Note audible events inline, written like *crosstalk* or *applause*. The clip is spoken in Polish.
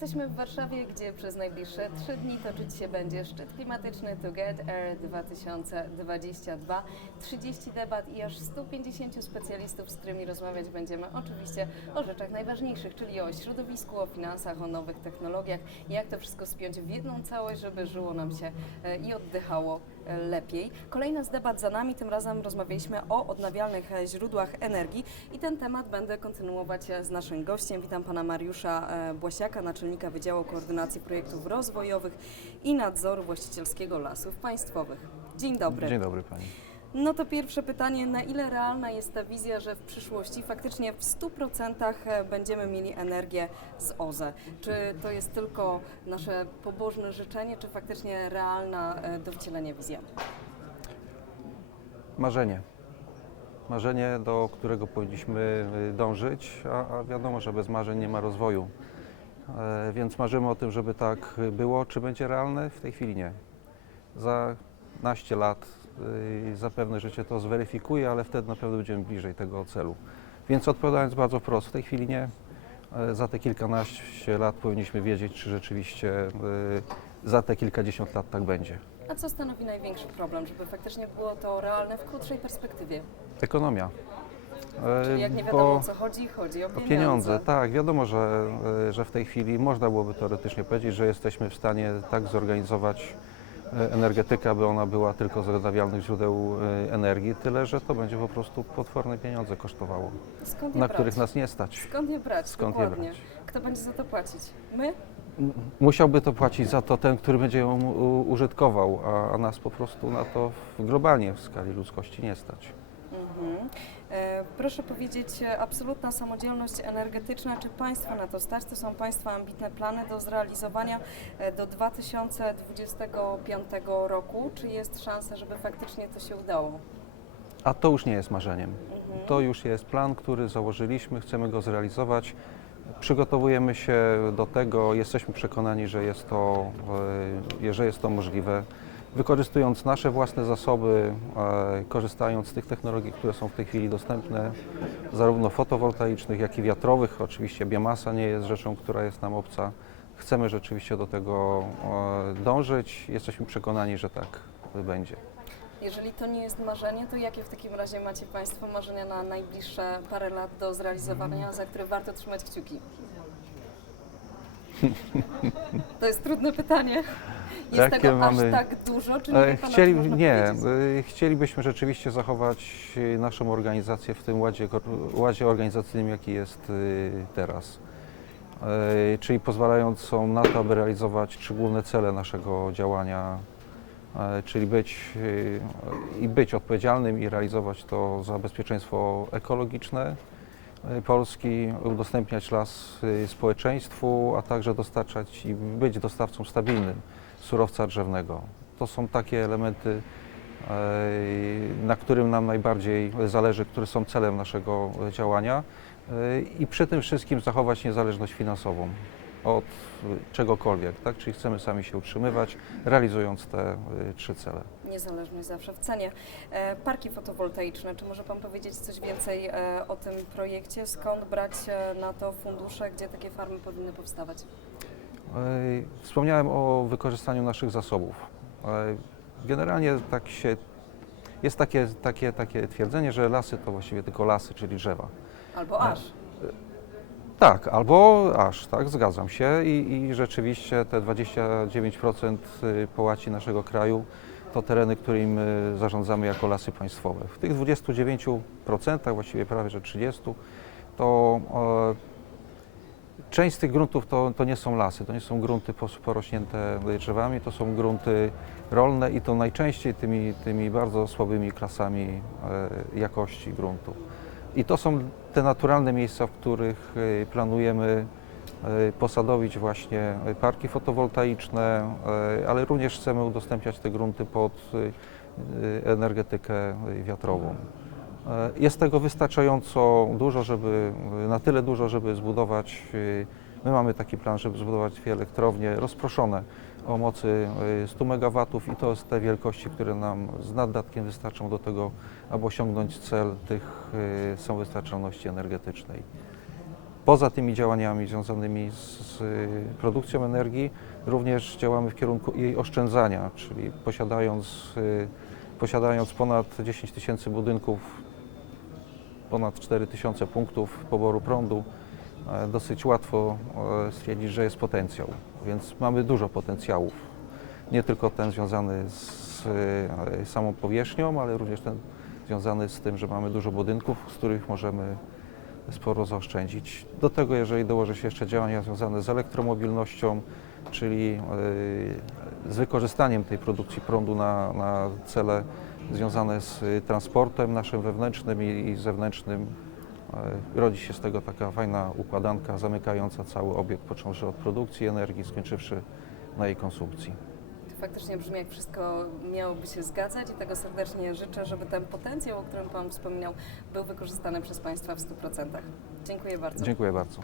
Jesteśmy w Warszawie, gdzie przez najbliższe trzy dni toczyć się będzie szczyt klimatyczny Together Air 2022. 30 debat i aż 150 specjalistów, z którymi rozmawiać będziemy oczywiście o rzeczach najważniejszych, czyli o środowisku, o finansach, o nowych technologiach, jak to wszystko spiąć w jedną całość, żeby żyło nam się e, i oddychało lepiej. Kolejna z debat za nami, tym razem rozmawialiśmy o odnawialnych źródłach energii i ten temat będę kontynuować z naszym gościem. Witam pana Mariusza e, Błasiaka, naczelnika Wydziału Koordynacji Projektów Rozwojowych i Nadzoru Właścicielskiego Lasów Państwowych. Dzień dobry. Dzień dobry Pani. No to pierwsze pytanie, na ile realna jest ta wizja, że w przyszłości faktycznie w 100% będziemy mieli energię z OZE? Czy to jest tylko nasze pobożne życzenie, czy faktycznie realna e, do wcielenia wizja? Marzenie. Marzenie, do którego powinniśmy y, dążyć, a, a wiadomo, że bez marzeń nie ma rozwoju. E, więc marzymy o tym, żeby tak było. Czy będzie realne? W tej chwili nie. Za naście lat y, zapewne życie to zweryfikuje, ale wtedy na pewno będziemy bliżej tego celu. Więc odpowiadając bardzo wprost, w tej chwili nie. E, Za te kilkanaście lat powinniśmy wiedzieć, czy rzeczywiście y, za te kilkadziesiąt lat tak będzie. A co stanowi największy problem, żeby faktycznie było to realne w krótszej perspektywie? Ekonomia. E, Czyli jak nie bo- wiadomo o co chodzi, chodzi o pieniądze. pieniądze, tak. Wiadomo, że, e, że w tej chwili można byłoby teoretycznie powiedzieć, że jesteśmy w stanie tak zorganizować e, energetykę, aby ona była tylko z odnawialnych źródeł e, energii, tyle że to będzie po prostu potworne pieniądze kosztowało, Skąd je na brać? których nas nie stać. Skąd je brać? Skąd je brać? Kto będzie za to płacić? My? Musiałby to płacić za to ten, który będzie ją użytkował, a, a nas po prostu na to globalnie w skali ludzkości nie stać. Mhm. Proszę powiedzieć, e, absolutna samodzielność energetyczna, czy Państwa na to stać? To są Państwa ambitne plany do zrealizowania e, do 2025 roku. Czy jest szansa, żeby faktycznie to się udało? A to już nie jest marzeniem. Mhm. To już jest plan, który założyliśmy, chcemy go zrealizować. Przygotowujemy się do tego, jesteśmy przekonani, że jest to, e, że jest to możliwe. Wykorzystując nasze własne zasoby, e, korzystając z tych technologii, które są w tej chwili dostępne, zarówno fotowoltaicznych, jak i wiatrowych. Oczywiście biomasa nie jest rzeczą, która jest nam obca. Chcemy rzeczywiście do tego e, dążyć. Jesteśmy przekonani, że tak będzie. Jeżeli to nie jest marzenie, to jakie w takim razie macie Państwo marzenia na najbliższe parę lat do zrealizowania, za które warto trzymać kciuki? *laughs* To jest trudne pytanie. Jest Jakie tego mamy- aż tak dużo, czy nie E, czym Chcieli, nie, e, chcielibyśmy rzeczywiście zachować e, naszą organizację w tym ładzie, ładzie organizacyjnym, jaki jest teraz. Czyli pozwalającą na to, aby realizować trzy główne cele naszego działania, czyli być i być odpowiedzialnym i realizować to za bezpieczeństwo ekologiczne Polski, udostępniać las społeczeństwu, a także dostarczać i być dostawcą stabilnym surowca drzewnego. To są takie elementy, e, na którym nam najbardziej zależy, które są celem naszego działania e, i przy tym wszystkim zachować niezależność finansową od czegokolwiek, tak? Czyli chcemy sami się utrzymywać, realizując te e, trzy cele. Niezależność zawsze w cenie. Parki fotowoltaiczne, czy może Pan powiedzieć coś więcej o tym projekcie? Skąd brać na to fundusze, gdzie takie farmy powinny powstawać? E, Wspomniałem o wykorzystaniu naszych zasobów. E, Generalnie tak się, jest takie, takie, takie twierdzenie, że lasy to właściwie tylko lasy, czyli drzewa. Albo No. aż. Tak, albo aż, tak, zgadzam się i, i rzeczywiście te 29% połaci naszego kraju to tereny, którymi my zarządzamy jako lasy państwowe. W tych 29%, właściwie prawie że 30%, to e, część z tych gruntów to, to nie są lasy, to nie są grunty porośnięte drzewami, to są grunty rolne i to najczęściej tymi, tymi bardzo słabymi klasami e, jakości gruntu. I to są te naturalne miejsca, w których y, planujemy y, posadowić właśnie parki fotowoltaiczne, ale również chcemy udostępniać te grunty pod energetykę wiatrową. Y, Jest tego wystarczająco dużo, żeby, na tyle dużo, żeby zbudować, y, my mamy taki plan, żeby zbudować dwie elektrownie rozproszone o mocy y, 100 MW i to jest te wielkości, które nam z naddatkiem wystarczą do tego, aby osiągnąć cel tych samowystarczalności energetycznej. poza tymi działaniami związanymi z, produkcją energii, również działamy w kierunku jej oszczędzania, czyli posiadając, posiadając ponad 10 tysięcy budynków, ponad 4 tysiące punktów poboru prądu, e, dosyć łatwo e, stwierdzić, że jest potencjał. Więc mamy dużo potencjałów. Nie tylko ten związany z e, samą powierzchnią, ale również ten związany z tym, że mamy dużo budynków, z których możemy sporo zaoszczędzić. Do tego, jeżeli dołoży się jeszcze działania związane z elektromobilnością, czyli z wykorzystaniem tej produkcji prądu na, na cele związane z y, transportem naszym wewnętrznym i, zewnętrznym, e, rodzi się z tego taka fajna układanka zamykająca cały obiekt, począwszy od produkcji energii, skończywszy na jej konsumpcji. To faktycznie brzmi jak wszystko miałoby się zgadzać i tego serdecznie życzę, żeby ten potencjał, o którym Pan wspominał, był wykorzystany przez Państwa w 100%. Dziękuję bardzo. Dziękuję bardzo.